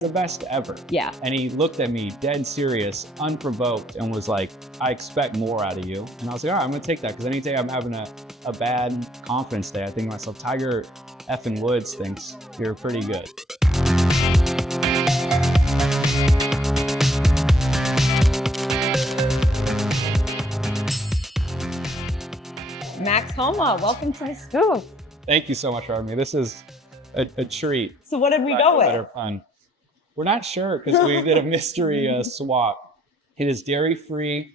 the best ever. Yeah. And he looked at me dead serious, unprovoked, and was like, I expect more out of you. And I was like, all right, I'm gonna take that, because any day I'm having a bad confidence day, I think to myself, Tiger effing Woods thinks you're pretty good. Max Homa, welcome to the scoop. Thank you so much for having me. This is a treat. So what did we go with? Better fun. We're not sure, because we did a mystery swap. It is dairy-free.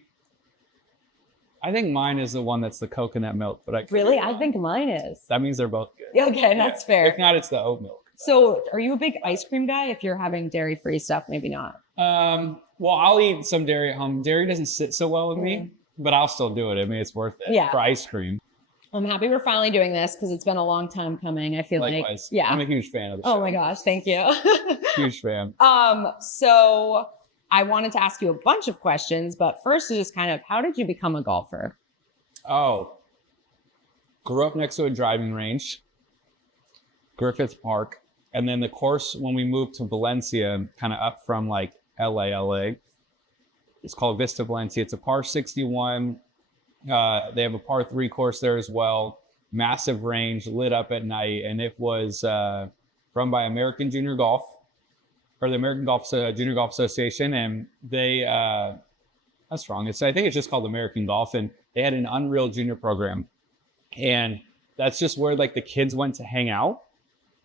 I think mine is the one that's the coconut milk, but Really? I think mine is. that means they're both good. Okay, that's fair. If not, it's the oat milk. So are you a big ice cream guy? If you're having dairy-free stuff, maybe not. Well, I'll eat some dairy at home. Dairy doesn't sit so well with me, but I'll still do it. I mean, it's worth it for ice cream. I'm happy we're finally doing this, because it's been a long time coming. I feel Likewise. like, I'm a huge fan of the show. Oh my gosh, thank you. Huge fan. So I wanted to ask you a bunch of questions, but first is just kind of, how did you become a golfer? Oh, grew up next to a driving range, Griffith Park. And then the course, when we moved to Valencia, kind of up from like LA, it's called Vista Valencia. It's a par 61. They have a par 3 course there as well. Massive range, lit up at night. And it was run by American Junior Golf, or the American Junior Golf Association. And they, that's wrong. I think it's just called American Golf. And they had an Unreal Junior program. And that's just where like the kids went to hang out.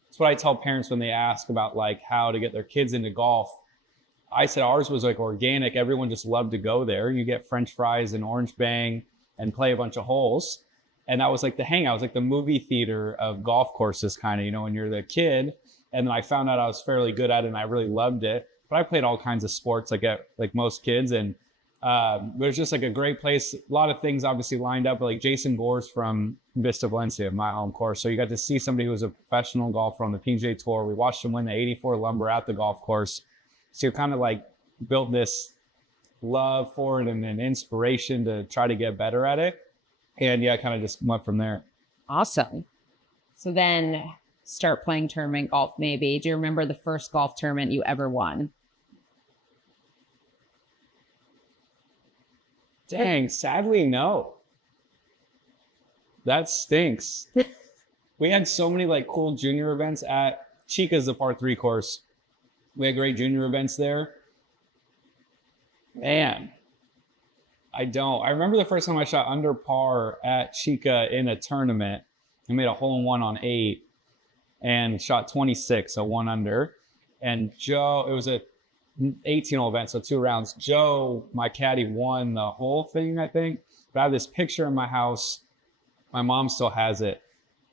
That's what I tell parents when they ask about like how to get their kids into golf. I said ours was like organic. Everyone just loved to go there. You get French fries and orange bang and play a bunch of holes. And that was like the hangout. It was like the movie theater of golf courses, kind of, you know, when you're the kid. And then I found out I was fairly good at it and I really loved it. But I played all kinds of sports like most kids. And it was just like a great place. A lot of things obviously lined up, but like Jason Gore's from Vista Valencia, my home course. So you got to see somebody who was a professional golfer on the PGA Tour. We watched him win the 84 Lumber at the golf course. So you kind of like built this love for it and an inspiration to try to get better at it. And yeah, kind of just went from there. Awesome. So then start playing tournament golf maybe. Do you remember the first golf tournament you ever won? Dang, sadly, no. That stinks. We had so many like cool junior events at Chica's, the par 3 course. We had great junior events there. Man, I don't. I remember the first time I shot under par at Chica in a tournament. I made a hole-in-one on 8 and shot 26, so 1 under. And Joe, it was a 18-hole event, so 2 rounds. Joe, my caddy, won the whole thing, I think. But I have this picture in my house. My mom still has it.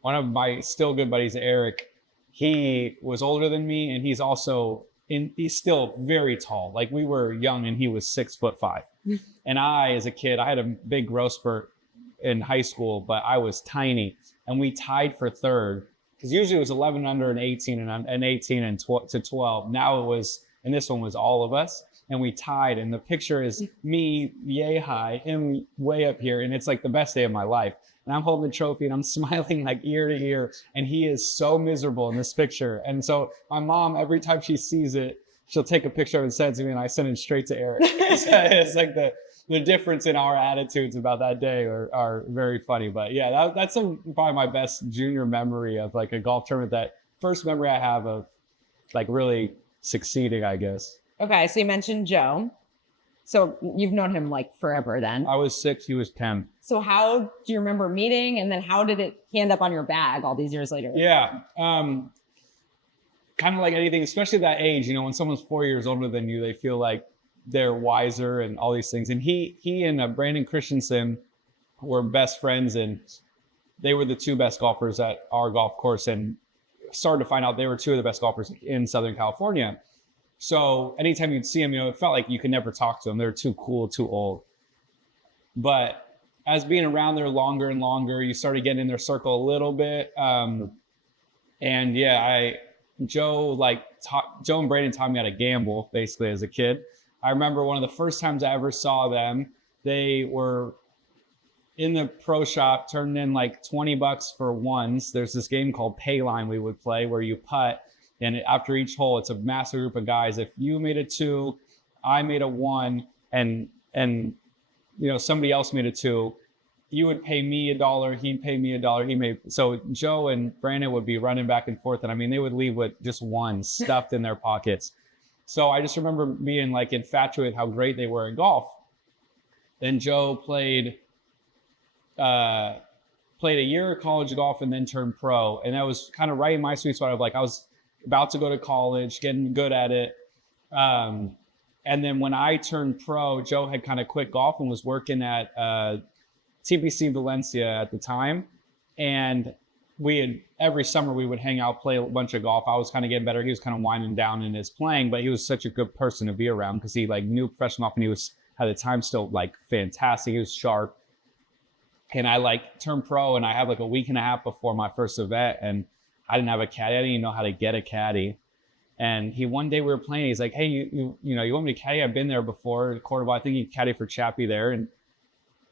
One of my still good buddies, Eric, he was older than me, and he's still very tall. Like we were young and he was 6'5". And I, as a kid, I had a big growth spurt in high school, but I was tiny. And we tied for 3rd, because usually it was 11 under and 18 and 18 and to 12. Now it was, and this one was all of us, and we tied. And the picture is me yay high, him way up here, and it's like the best day of my life. And I'm holding the trophy and I'm smiling like ear to ear, and he is so miserable in this picture. And so my mom, every time she sees it, she'll take a picture and send it to me, and I send it straight to Eric. It's like the difference in our attitudes about that day are very funny. But yeah, that's probably my best junior memory of like a golf tournament. That first memory I have of like really succeeding, I guess. Okay, so you mentioned Joe. So you've known him like forever then. I was 6, he was 10. So how do you remember meeting, and then how did it end up on your bag all these years later? Yeah, kind of like anything, especially that age, you know, when someone's 4 years older than you, they feel like they're wiser and all these things. And he and Brandon Christensen were best friends, and they were the 2 best golfers at our golf course, and started to find out they were 2 of the best golfers in Southern California. So anytime you'd see them, you know, it felt like you could never talk to them. They're too cool, too old. But as being around there longer and longer, you started getting in their circle a little bit. And yeah, Joe and Brandon taught me how to gamble basically as a kid. I remember one of the first times I ever saw them, they were in the pro shop, turning in like $20 for ones. There's this game called Payline we would play where you putt And after each hole, it's a massive group of guys. If you made a 2, I made a 1, and somebody else made a 2, you would pay me $1, he'd pay me $1. So Joe and Brandon would be running back and forth, and I mean they would leave with just 1 stuffed in their pockets. So I just remember being like infatuated how great they were at golf. Then Joe played a year of college golf and then turned pro, and that was kind of right in my sweet spot of like I was about to go to college, getting good at it. And then when I turned pro, Joe had kind of quit golf and was working at TPC Valencia at the time. And every summer we would hang out, play a bunch of golf. I was kind of getting better. He was kind of winding down in his playing, but he was such a good person to be around because he like knew professional golf and he was at the time still like fantastic. He was sharp. And I like turned pro and I had like a week and a half before my first event and I didn't have a caddy. I didn't even know how to get a caddy. And one day we were playing, he's like, hey, you want me to caddy? I've been there before. I think he caddy for Chappie there. And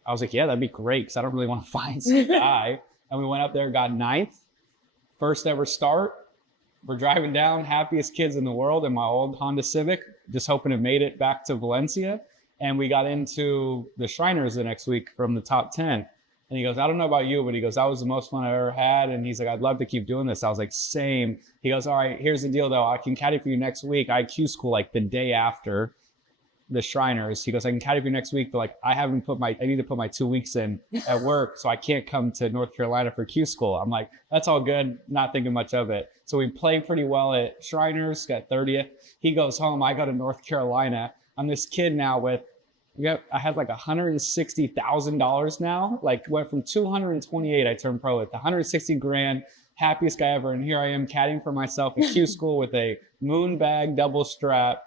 I was like, yeah, that'd be great because I don't really want to find some guy. And we went up there, got 9th, first ever start. We're driving down, happiest kids in the world in my old Honda Civic, just hoping to made it back to Valencia. And we got into the Shriners the next week from the top 10. And he goes, I don't know about you, but he goes, that was the most fun I ever had. And he's like, I'd love to keep doing this. I was like, same. He goes, all right, here's the deal though. I can caddy for you next week. I Q school like the day after the Shriners. He goes, I can caddy for you next week, but like I need to put my 2 weeks in at work, so I can't come to North Carolina for Q school. I'm like, that's all good, not thinking much of it. So we played pretty well at Shriners, got 30th. He goes home, I go to North Carolina. I'm this kid now I had like $160,000 now, like went from 228, I turned pro with 160 grand, happiest guy ever. And here I am caddying for myself at Q school with a moon bag, double strap,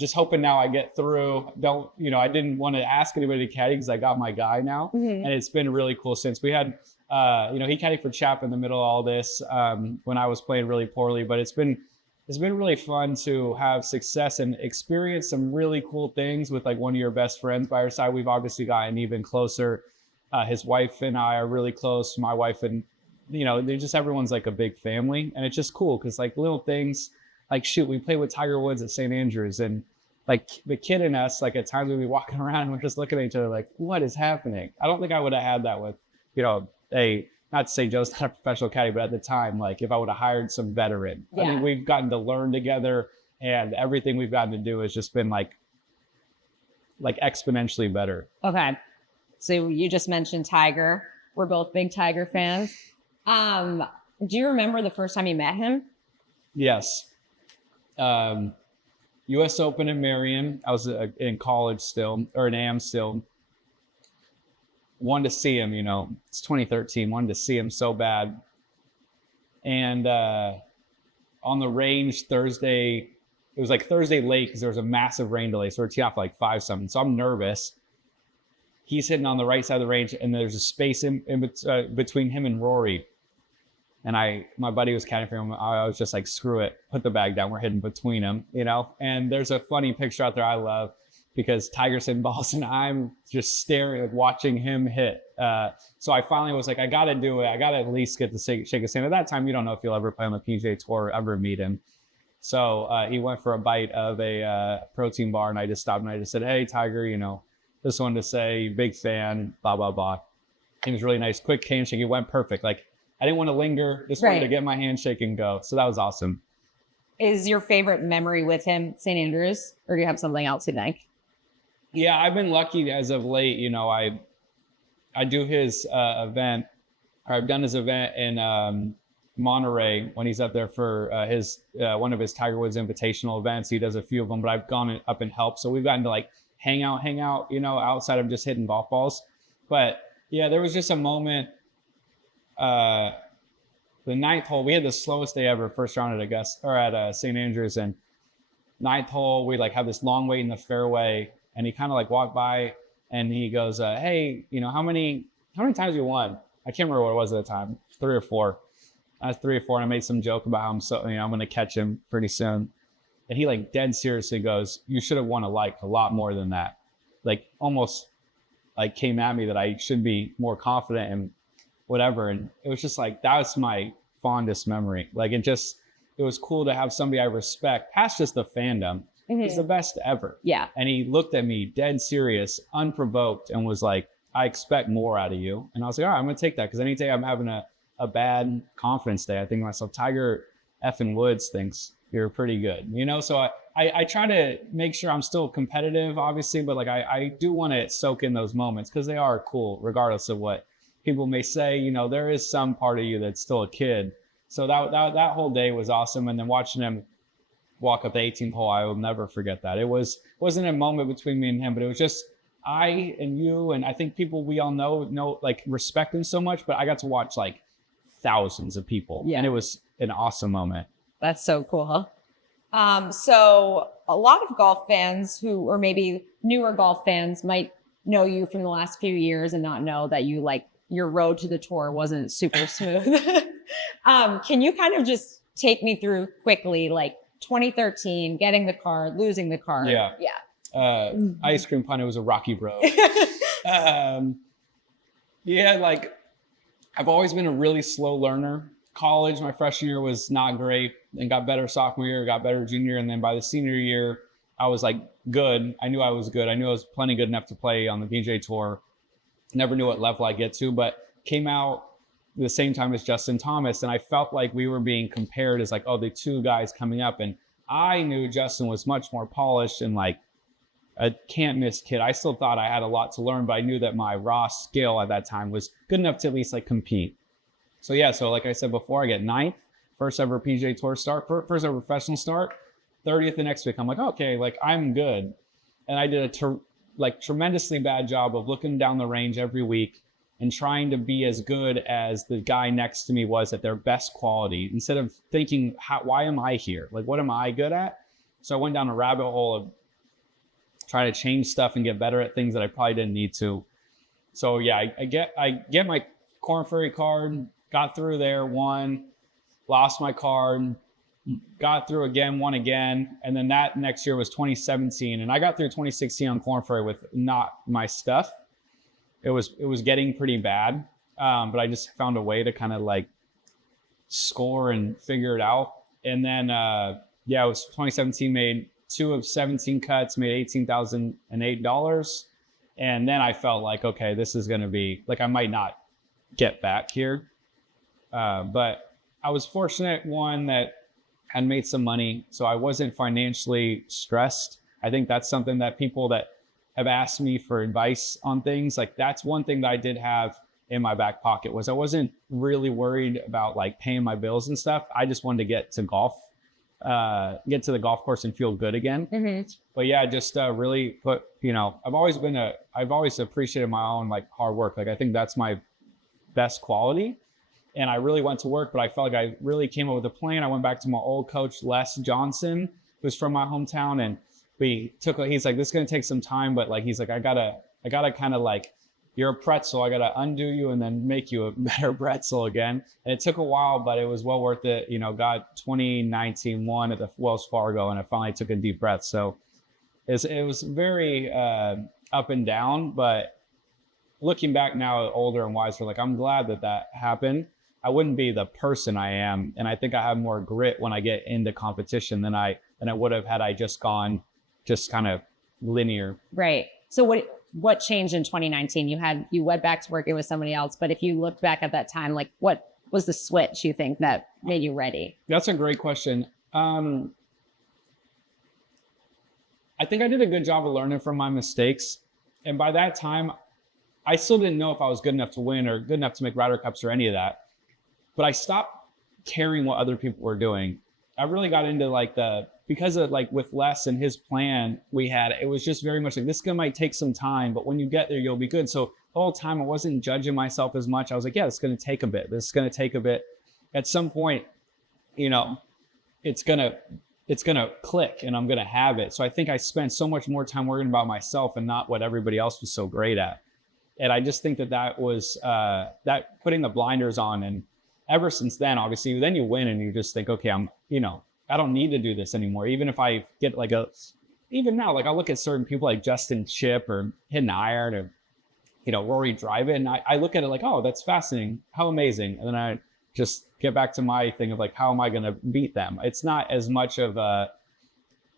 just hoping now I get through. I didn't want to ask anybody to caddy because I got my guy now. Mm-hmm. And it's been really cool since. We had, he caddied for Chap in the middle of all this when I was playing really poorly, but it's been really fun to have success and experience some really cool things with like one of your best friends by your side. We've obviously gotten even closer. His wife and I are really close. My wife and, everyone's like a big family. And it's just cool because like little things, like shoot, we played with Tiger Woods at St. Andrews and like the kid in us, like at times we'd be walking around and we're just looking at each other like, what is happening? I don't think I would have had that with, not to say Joe's not a professional caddy, but at the time, like if I would have hired some veteran. Yeah. I mean, we've gotten to learn together and everything we've gotten to do has just been like exponentially better. Okay. So you just mentioned Tiger. We're both big Tiger fans. Do you remember the first time you met him? Yes. US Open in Marion. I was in college still, or in AM still. Wanted to see him, it's 2013, wanted to see him so bad. And on the range Thursday, it was like Thursday late because there was a massive rain delay. So we're teeing off like 5-something. So I'm nervous. He's hitting on the right side of the range and there's a space in between him and Rory. And my buddy was caddying for him. I was just like, screw it, put the bag down. We're hitting between them, And there's a funny picture out there I love because Tiger's hitting balls and I'm just staring, like watching him hit. So I finally was like, I got to do it. I got to at least get to shake his hand. At that time, you don't know if you'll ever play on the PGA Tour or ever meet him. So he went for a bite of a protein bar and I just stopped and I just said, hey, Tiger, just wanted to say, big fan, blah, blah, blah. He was really nice, quick handshake. It went perfect. Like, I didn't want to linger, just wanted to get my handshake and go. So that was awesome. Is your favorite memory with him St. Andrews, or do you have something else you think? Yeah, I've been lucky as of late. I do his event, or I've done his event in Monterey when he's up there for his one of his Tiger Woods Invitational events. He does a few of them, but I've gone up and helped. So we've gotten to like hang out, outside of just hitting golf balls. But yeah, there was just a moment. The 9th hole, we had the slowest day ever, first round at Augusta or at St. Andrews, and 9th hole, we like have this long wait in the fairway, and he kind of like walked by and he goes, hey, how many times you won? I can't remember what it was at the time, 3 or 4. I was 3 or 4, and I made some joke about him, so I'm going to catch him pretty soon. And he like dead seriously goes, you should have won a lot more than that. Like almost like came at me that I should be more confident and whatever. And it was just like, that was my fondest memory. Like it just, it was cool to have somebody I respect past just the fandom. He's the best ever. Yeah. And he looked at me dead serious, unprovoked, and was like, I expect more out of you. And I was like, all right, I'm going to take that. Because any day I'm having a bad confidence day, I think to myself, Tiger effing Woods thinks you're pretty good, you know? So I try to make sure I'm still competitive, obviously, but like I do want to soak in those moments because they are cool, regardless of what people may say. You know, there is some part of you that's still a kid. So that whole day was awesome. And then watching him walk up the 18th hole, I will never forget that. Wasn't a moment between me and him, but it was just I and you, and I think people we all know like respect him so much, but I got to watch like thousands of people. Yeah. And it was an awesome moment. That's so cool. So a lot of golf fans or maybe newer golf fans might know you from the last few years and not know that your road to the tour wasn't super smooth. Can you kind of just take me through quickly, like 2013, getting the card, losing the card? Yeah. Yeah. Ice cream pun, it was a rocky road. Yeah, like I've always been a really slow learner. College, my freshman year was not great, and got better sophomore year, got better junior, and then by the senior year, I was like good. I knew I was good. I knew I was plenty good enough to play on the PGA Tour. Never knew what level I'd get to, but came out the same time as Justin Thomas, and I felt like we were being compared as like, oh, the two guys coming up, and I knew Justin was much more polished and like a can't miss kid. I still thought I had a lot to learn, but I knew that my raw skill at that time was good enough to at least like compete. So yeah, so like I said before, I get 9th, first ever PGA Tour start, first ever professional start, 30th the next week. I'm like, okay, like I'm good. And I did a tremendously bad job of looking down the range every week and trying to be as good as the guy next to me was at their best quality, instead of thinking, why am I here? Like, what am I good at? So I went down a rabbit hole of trying to change stuff and get better at things that I probably didn't need to. So yeah, I get my Korn Ferry card, got through there, won, lost my card, got through again, won again. And then that next year was 2017. And I got through 2016 on Korn Ferry with not my stuff. It was getting pretty bad. But I just found a way to kind of like score and figure it out. And then, it was 2017, made 2 of 17 cuts, made $18,008. And then I felt like, okay, this is going to be like, I might not get back here. But I was fortunate, one, that had made some money, so I wasn't financially stressed. I think that's something that people that have asked me for advice on things, like that's one thing that I did have in my back pocket, was I wasn't really worried about like paying my bills and stuff. I just wanted to get to the golf course and feel good again. Mm-hmm. But yeah, just really put, I've always appreciated my own like hard work. Like I think that's my best quality. And I really went to work, but I felt like I really came up with a plan. I went back to my old coach, Les Johnson, who's from my hometown. And he's like, this is going to take some time, but like, he's like, I gotta kind of like, you're a pretzel. I got to undo you and then make you a better pretzel again. And it took a while, but it was well worth it. Got 2019 won at the Wells Fargo, and I finally took a deep breath. So it was very up and down, but looking back now, older and wiser, like I'm glad that happened. I wouldn't be the person I am. And I think I have more grit when I get into competition than I would have had I just gone just kind of linear. Right. So what changed in 2019? You went back to working with somebody else, but if you look back at that time, like what was the switch you think that made you ready? That's a great question. I think I did a good job of learning from my mistakes. And by that time, I still didn't know if I was good enough to win or good enough to make Ryder Cups or any of that. But I stopped caring what other people were doing. I really got into because of like with Les and his plan we had, it was just very much like, this might take some time, but when you get there, you'll be good. So the whole time I wasn't judging myself as much. I was like, yeah, it's going to take a bit. This is going to take a bit. At some point, it's going to click and I'm going to have it. So I think I spent so much more time worrying about myself and not what everybody else was so great at. And I just think that was that putting the blinders on. And ever since then, obviously, then you win and you just think, okay, I don't need to do this anymore. Even if I get even now, like I look at certain people like Justin Chip or hitting iron or, Rory drive it. And I look at it like, oh, that's fascinating. How amazing. And then I just get back to my thing of like, how am I going to beat them? It's not as much of a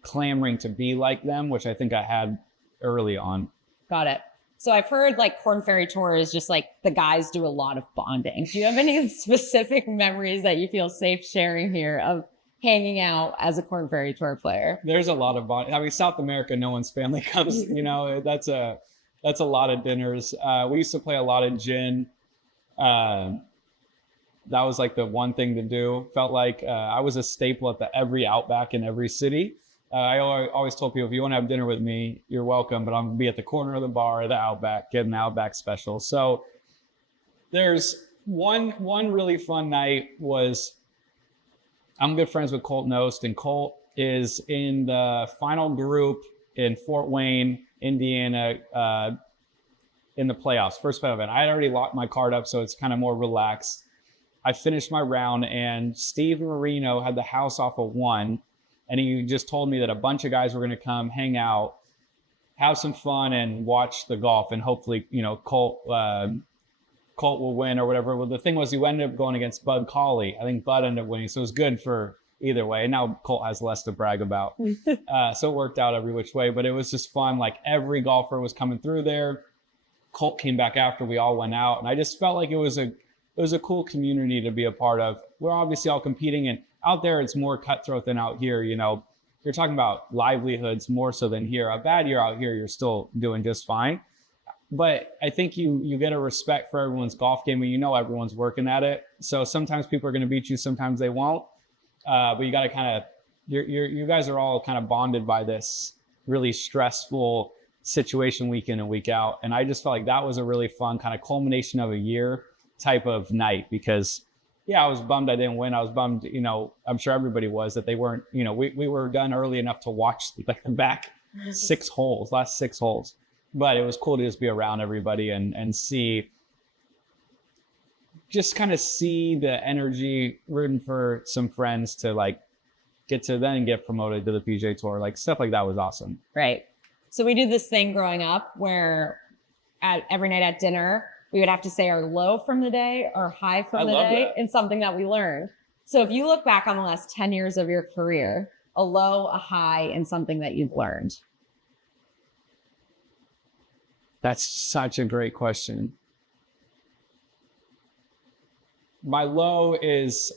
clamoring to be like them, which I think I had early on. Got it. So I've heard like Korn Ferry Tour is just like the guys do a lot of bonding. Do you have any specific memories that you feel safe sharing here of hanging out as a Korn Ferry Tour player? There's a lot of bonding. I mean, South America, no one's family comes, you know, that's a lot of dinners. We used to play a lot of gin. That was like the one thing to do. Felt like I was a staple at every Outback in every city. I always told people, if you want to have dinner with me, you're welcome, but I'm going to be at the corner of the bar at the Outback, getting the Outback special. So there's one really fun night was, I'm good friends with Colt Knost, and Colt is in the final group in Fort Wayne, Indiana, in the playoffs, first event. I had already locked my card up, so it's kind of more relaxed. I finished my round, and Steve Marino had the house off of 1. And he just told me that a bunch of guys were going to come hang out, have some fun, and watch the golf. And hopefully, you know, Colt will win or whatever. Well, the thing was, he ended up going against Bud Cauley. I think Bud ended up winning. So it was good for either way. And now Colt has less to brag about. So it worked out every which way. But it was just fun. Like every golfer was coming through there. Colt came back after we all went out. And I just felt like it was a cool community to be a part of. We're obviously all competing, and out there, it's more cutthroat than out here. You know, you're talking about livelihoods more so than here. A bad year out here, you're still doing just fine. But I think you get a respect for everyone's golf game, and you know everyone's working at it. So sometimes people are going to beat you, sometimes they won't. But you got to kind of, you guys are all kind of bonded by this really stressful situation week in and week out. And I just felt like that was a really fun kind of culmination of a year type of night, because yeah, I was bummed I didn't win. I was bummed, you know, I'm sure everybody was, that they weren't, you know, we were done early enough to watch like the back last 6 holes. But it was cool to just be around everybody and see, just kind of see the energy, rooting for some friends to like get promoted to the PGA Tour. Like stuff like that was awesome. Right. So we did this thing growing up where every night at dinner, we would have to say our low from the day, our high from the day, and something that we learned. So if you look back on the last 10 years of your career, a low, a high, and something that you've learned. That's such a great question. My low is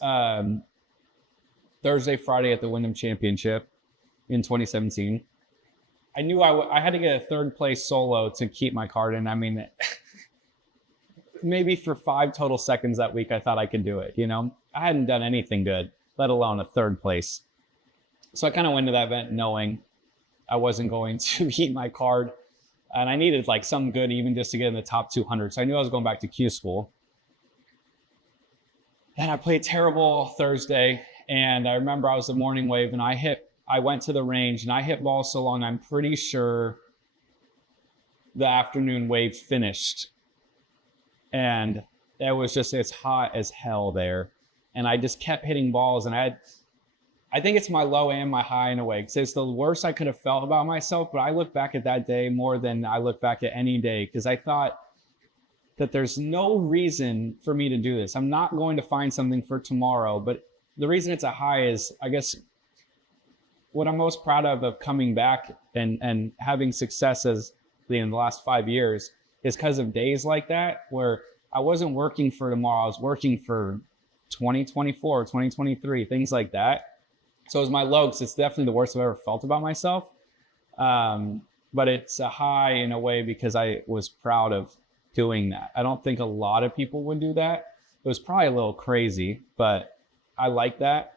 Thursday, Friday at the Wyndham Championship in 2017. I knew I had to get a third place solo to keep my card in. I mean, maybe for 5 total seconds that week, I thought I could do it. You know, I hadn't done anything good, let alone a third place. So I kind of went to that event knowing I wasn't going to keep my card, and I needed like some good, even just to get in the top 200. So I knew I was going back to Q school. And I played terrible Thursday, and I remember I was the morning wave, and I went to the range and I hit balls so long, I'm pretty sure the afternoon wave finished. And it was just, it's hot as hell there. And I just kept hitting balls. And I think it's my low and my high in a way, because it's the worst I could have felt about myself. But I look back at that day more than I look back at any day, because I thought that there's no reason for me to do this. I'm not going to find something for tomorrow. But the reason it's a high is, I guess, what I'm most proud of coming back and having successes in the last 5 years is because of days like that, where I wasn't working for tomorrow. I was working for 2024, 2023, things like that. So it was my low, because it's definitely the worst I've ever felt about myself. But it's a high in a way because I was proud of doing that. I don't think a lot of people would do that. It was probably a little crazy, but I like that.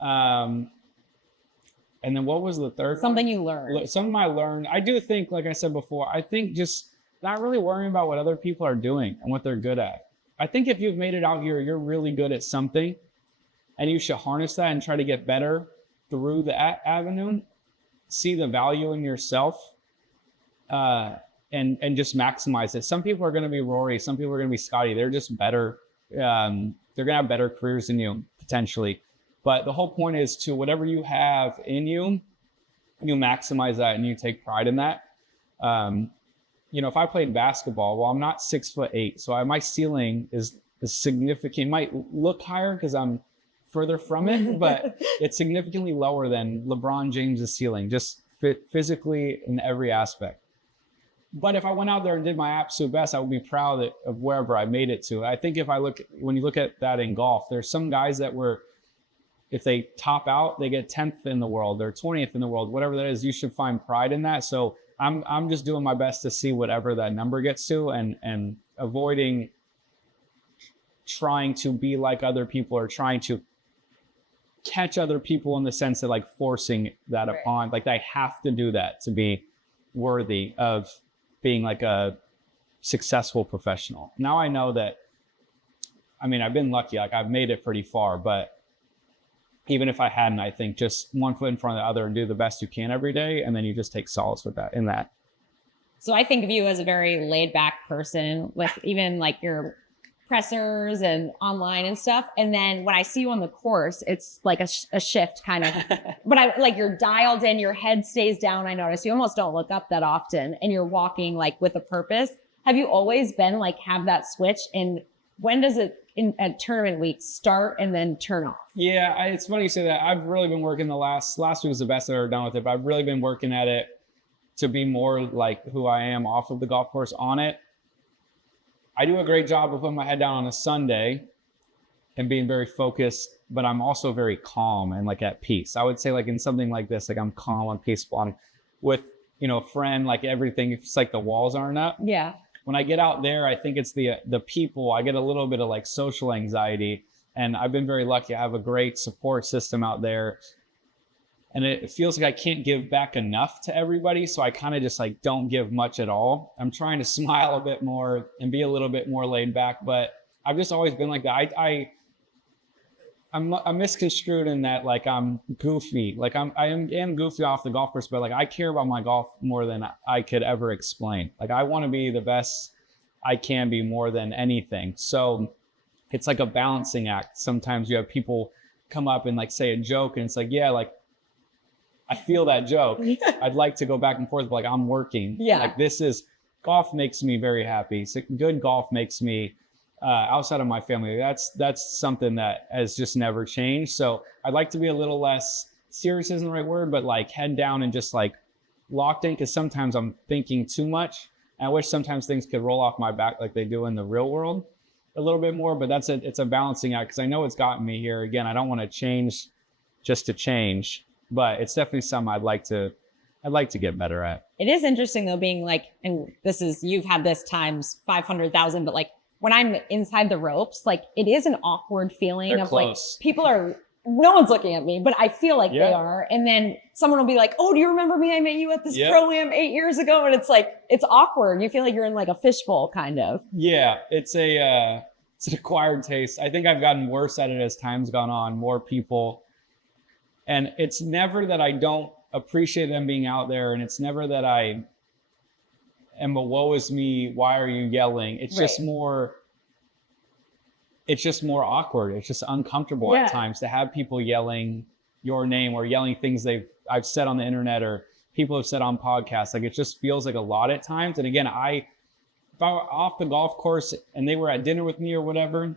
And then what was the third? Something you learned. Something I learned. I do think, like I said before, I think just not really worrying about what other people are doing and what they're good at. I think if you've made it out here, you're really good at something, and you should harness that and try to get better through the avenue. See the value in yourself, and just maximize it. Some people are going to be Rory. Some people are going to be Scotty. They're just better. They're going to have better careers than you, potentially. But the whole point is to whatever you have in you, you maximize that and you take pride in that. You know, if I played basketball, well, I'm not 6'8", so my ceiling is is significant. It might look higher because I'm further from it, but it's significantly lower than LeBron James's ceiling, just physically in every aspect. But if I went out there and did my absolute best, I would be proud of wherever I made it to. I think when you look at that in golf, there's some guys that were, if they top out, they get 10th in the world, they're 20th in the world, whatever that is. You should find pride in that. So I'm just doing my best to see whatever that number gets to, and avoiding trying to be like other people or trying to catch other people in the sense of like forcing that upon, like I have to do that to be worthy of being like a successful professional. Now I know that, I mean, I've been lucky, like I've made it pretty far, but even if I hadn't, I think just one foot in front of the other and do the best you can every day. And then you just take solace with that, in that. So I think of you as a very laid back person, with even like your pressers and online and stuff. And then when I see you on the course, it's like a shift kind of, but I like, you're dialed in, your head stays down. I notice you almost don't look up that often, and you're walking like with a purpose. Have you always been like, have that switch? And when does it at tournament week start and then turn off? Yeah, it's funny you say that. I've really been working last week was the best I've ever done with it, but I've really been working at it to be more like who I am off of the golf course on it. I do a great job of putting my head down on a Sunday and being very focused, but I'm also very calm and like at peace. I would say like in something like this, like I'm calm and peaceful. I'm with, a friend, like everything, it's like the walls aren't up. Yeah. When I get out there, I think it's the people. I get a little bit of like social anxiety, and I've been very lucky. I have a great support system out there, and it feels like I can't give back enough to everybody. So I kind of just like don't give much at all. I'm trying to smile a bit more and be a little bit more laid back, but I've just always been like that. I'm misconstrued in that, like I'm goofy. Like I am goofy off the golf course, but like I care about my golf more than I could ever explain. Like I want to be the best I can be more than anything. So it's like a balancing act. Sometimes you have people come up and like say a joke, and it's like, yeah, like I feel that joke. I'd like to go back and forth, but like I'm working. Yeah. Like golf makes me very happy. So good golf makes me, outside of my family, that's something that has just never changed. So I'd like to be a little less serious, isn't the right word, but like head down and just like locked in, because sometimes I'm thinking too much. And I wish sometimes things could roll off my back like they do in the real world a little bit more, but it's a balancing act, because I know it's gotten me here. Again, I don't want to change just to change, but it's definitely something I'd like to get better at. It is interesting though, being like, and you've had this times 500,000, but like when I'm inside the ropes, like it is an awkward feeling. They're of close. Like no one's looking at me, but I feel like they are. And then someone will be like, oh, do you remember me? I met you at this Pro-Am 8 years ago. And it's like, it's awkward. You feel like you're in like a fishbowl kind of. Yeah, it's an acquired taste. I think I've gotten worse at it as time's gone on, more people. And it's never that I don't appreciate them being out there. And it's never that I am a woe is me, why are you yelling? It's just more awkward. It's just uncomfortable at times to have people yelling your name or yelling things I've said on the internet or people have said on podcasts. Like it just feels like a lot at times. And again, if I were off the golf course and they were at dinner with me or whatever, it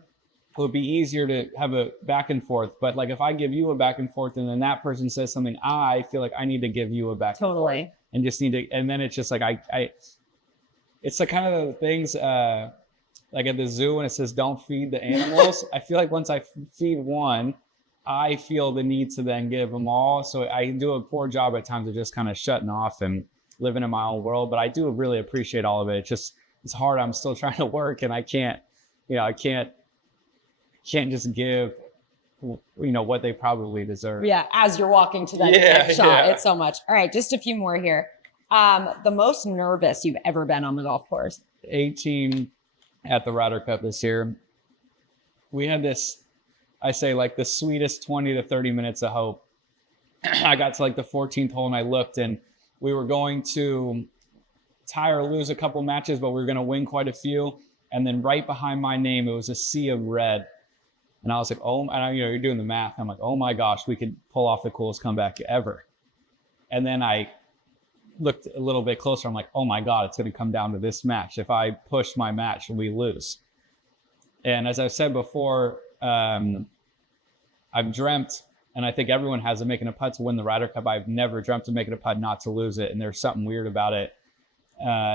would be easier to have a back and forth. But like if I give you a back and forth and then that person says something, I feel like I need to give you a back and forth. And just need to, and then it's just like it's the kind of the things like at the zoo when it says don't feed the animals. I feel like once I feed one, I feel the need to then give them all. So I do a poor job at times of just kind of shutting off and living in my own world. But I do really appreciate all of it. It's hard. I'm still trying to work, and I can't just give what they probably deserve. Yeah, as you're walking to that next shot. It's so much. All right, just a few more here. The most nervous you've ever been on the golf course? 18 at the Ryder Cup this year. We had this, I say, like the sweetest 20 to 30 minutes of hope. I got to like the 14th hole and I looked, and we were going to tie or lose a couple matches, but we were going to win quite a few. And then right behind my name, it was a sea of red. And I was like, oh, and you're doing the math. I'm like, oh my gosh, we could pull off the coolest comeback ever. And then I looked a little bit closer. I'm like, oh my God, it's going to come down to this match. If I push my match, we lose. And as I've said before, I've dreamt, and I think everyone has, of making a putt to win the Ryder Cup. I've never dreamt of making a putt not to lose it, and there's something weird about it.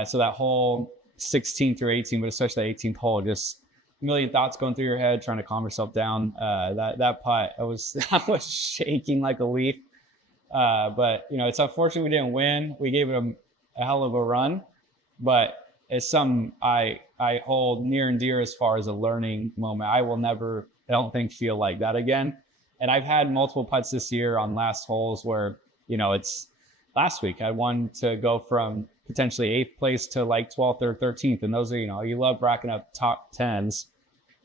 So that whole 16 through 18, but especially the 18th hole, just a million thoughts going through your head, trying to calm yourself down. That putt, I was shaking like a leaf. But it's unfortunate we didn't win. We gave it a hell of a run, but it's something I hold near and dear as far as a learning moment. I will never, I don't think, feel like that again. And I've had multiple putts this year on last holes where, it's last week I had one to go from potentially 8th place to like 12th or 13th. And those are, you love racking up top 10s.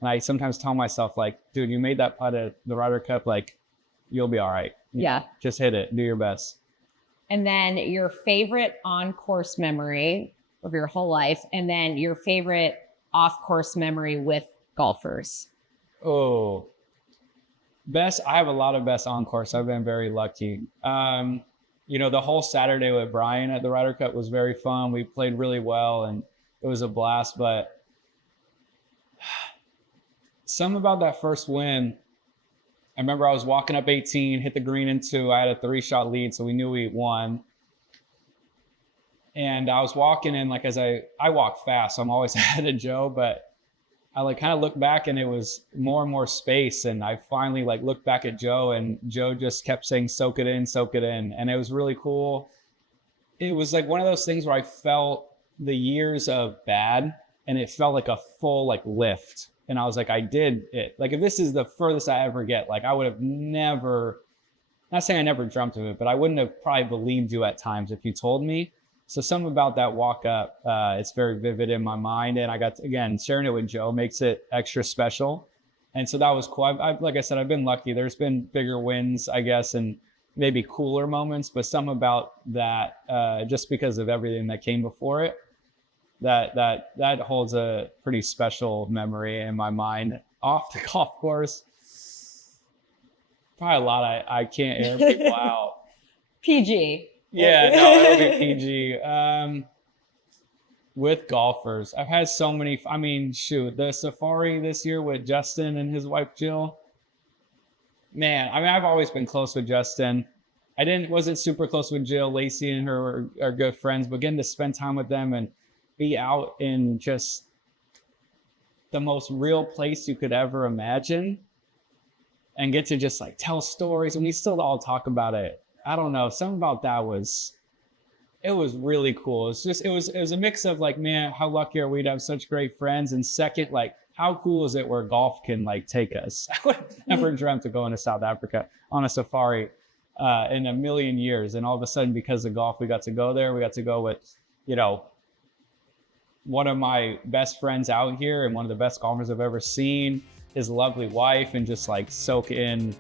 And I sometimes tell myself, like, dude, you made that putt at the Ryder Cup, like, you'll be all right. Yeah. Just hit it, do your best. And then your favorite on-course memory of your whole life, and then your favorite off-course memory with golfers. Oh, best. I have a lot of best on course. I've been very lucky. The whole Saturday with Brian at the Ryder Cup was very fun. We played really well and it was a blast, but something about that first win. I remember I was walking up 18, hit the green in 2. I had a 3-shot lead, so we knew we won. And I was walking in, like, as I walk fast, so I'm always ahead of Joe, but I kind of looked back and it was more and more space. And I finally looked back at Joe, and Joe just kept saying, soak it in, soak it in. And it was really cool. It was one of those things where I felt the years of bad, and it felt like a full lift. And I was like, I did it. If this is the furthest I ever get, I would have never, not saying I never dreamt of it, but I wouldn't have probably believed you at times if you told me. So something about that walk up, it's very vivid in my mind. And I got, again, sharing it with Joe makes it extra special. And so that was cool. I've like I said, I've been lucky. There's been bigger wins, I guess, and maybe cooler moments, but some about that, just because of everything that came before it, that holds a pretty special memory in my mind. Off the golf course, probably a lot I can't air people out. PG. Yeah, no, it'll be PG. With golfers, I've had so many. I mean, shoot, the safari this year with Justin and his wife Jill. Man, I mean, I've always been close with Justin. Wasn't super close with Jill. Lacey and her are good friends, but getting to spend time with them and be out in just the most real place you could ever imagine, and get to just tell stories, and we still all talk about it. I don't know, something about that was really cool. It was a mix of man, how lucky are we to have such great friends, and second, how cool is it where golf can take us? I would have never dreamt of going to South Africa on a safari in a million years, and all of a sudden, because of golf, we got to go there. We got to go with one of my best friends out here and one of the best golfers I've ever seen, his lovely wife, and just soak in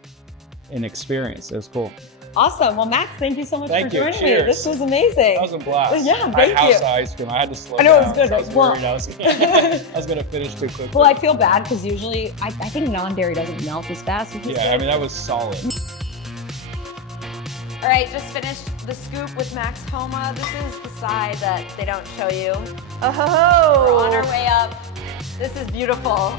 an experience. It was cool. Awesome. Well, Max, thank you so much for joining me. Cheers. This was amazing. That was a blast. Yeah, thank you. I had ice cream. I had to slow down. I know it was good. I was worried I was going to finish too quickly. Well, I feel bad because usually I think non-dairy doesn't melt as fast. Yeah, I mean, that was solid. All right, just finished the scoop with Max Homa. This is the side that they don't show you. Oh, we're on our way up. This is beautiful.